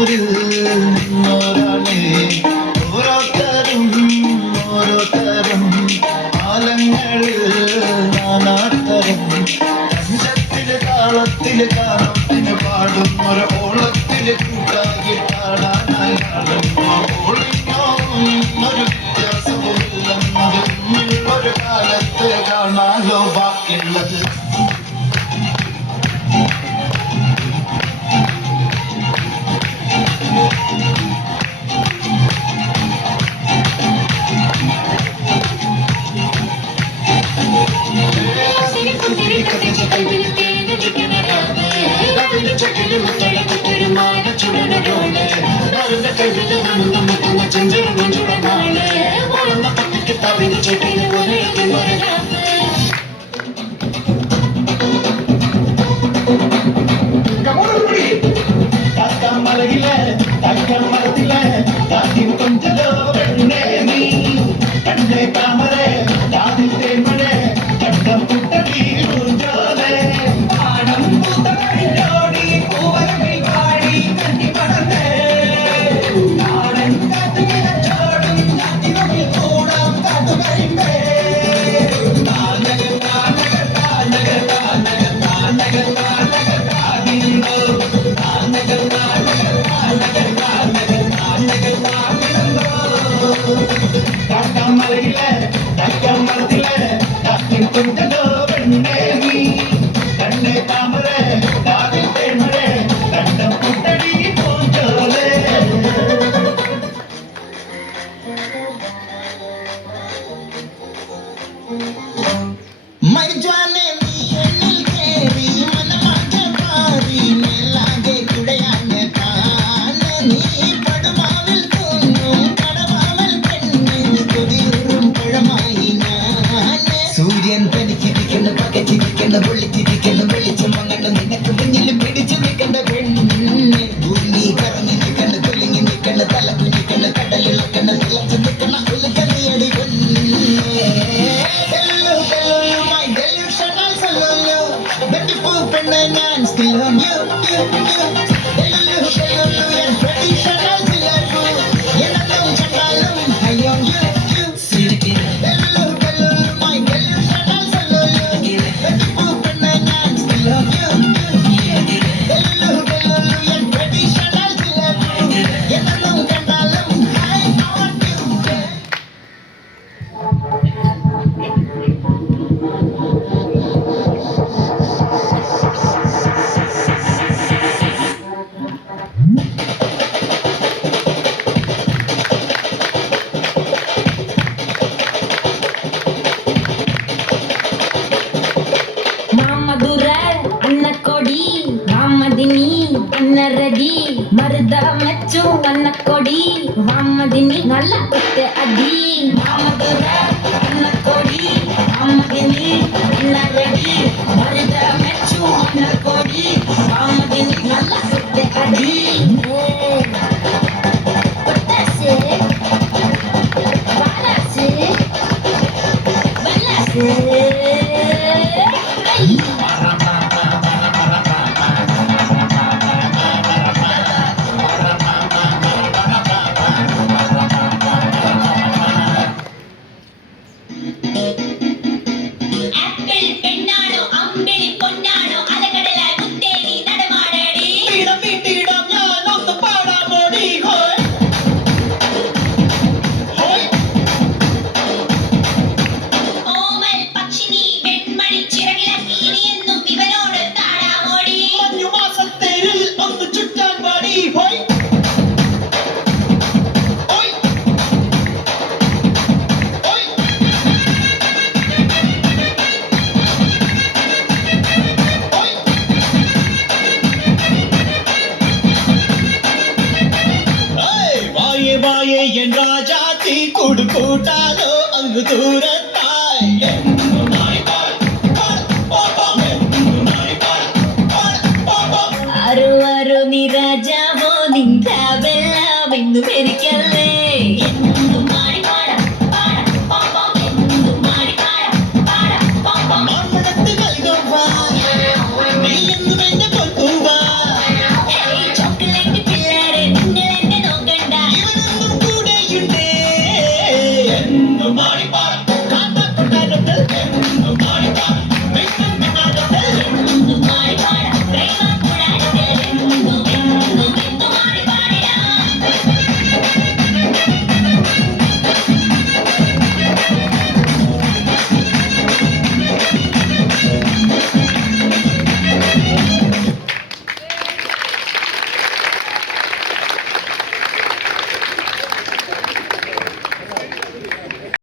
ഊരിൽ നിന്നോരാളെ ഓരോരുത്തരും ഓരോരുത്തരും കാലങ്ങളിൽ നാനാത്തരം കഞ്ചത്തില് താളത്തില് കാലത്തിന് പാടും ഒരു ഓളത്തില് കൂട്ടാകി പാടാനായി ഓളിങ്ങോ ഒരു വ്യത്യാസവുമില്ലെന്നത് ഒരു കാലത്ത് കാണാലോ ബാക്കിയുള്ളത്. മലയിലെ തക്കം മരത്തിലെ കാറ്റിൻ കൊഞ്ചലോ പെണ്ണേ നീ കണ്ണേ താമരേ കാതിൽ തേന്മഴേ കണ്ടം പുട്ടടി ഊഞ്ചോലേ പാടം പൂത്ത കഴിഞ്ഞോടി പൂവരവിൽ പാടി കണ്ണി പടർന്നേ നാടൻ കാറ്റ് കിടച്ചോടും കാറ്റിനുള്ളിൽ കൂടാം കാട്ടുകരിമ്പേ താനക താനക താനക താനക താനക താനക താനിന്തോ താനക മലയിലെ തക്കം മരത്തിലെ കാറ്റിൻ കൊഞ്ചലോ പെണ്ണേ നീ കണ്ണേ താമരേ കാതിൽ തേന്മഴേ കണ്ടം പുട്ടടി പൂഞ്ചോലേ. മരിജാനെ നീ എന്നിൽ കേറി മനമാകെ പാറി മേലാകെ കുടയാഞ്ഞ താന നീ പടുമാവിൽ തോന്നും കടവാവൽ പെണ്ണ് കൊതിയൂറും പഴമായി ഞാൻ സൂര്യൻ തനിച്ചിരിക്കുന്ന പകച്ചിരിക്കുന്ന പൊള്ളിച്ചിരിക്കുന്ന വെളിച്ചം മങ്ങണ്ട നിനക്ക് മുന്നിൽ പിടിച്ചു നിൽക്കേണ്ട പെണ്ണ് ഭൂമി കറങ്ങി നിൽക്കണ്ട തുലിങ്ങി നിൽക്കണ്ട തല കുഞ്ഞിക്കണ്ട കടലിളക്കണ്ട തിളച്ചു നിൽക്കണ ഉലക്കണിയടി പെണ്ണ്. ഞാൻ still on you, you. Hello, and traditional silaku. Yenalum changalum, I on you. Hello, my delusional salolo. Beautiful penna, ഞാൻ still on you. Hello, and traditional silaku. Yenalum changalum, I on you. Ready మరుద మెచ్చు అన్న కొడి వామదిని నల్ల కొట్టే అడి మామదుర అన్న కొడి వామదిని అన్న రెడీ మరుద మెచ్చు అన్న కొడి వామదిని నల్ల కొట్టే అడి కొట్టేసే బాలాసే బలాసే என் ராஜாத்தி குடு கூட்டாலோ அங்கு தூரத்தாய்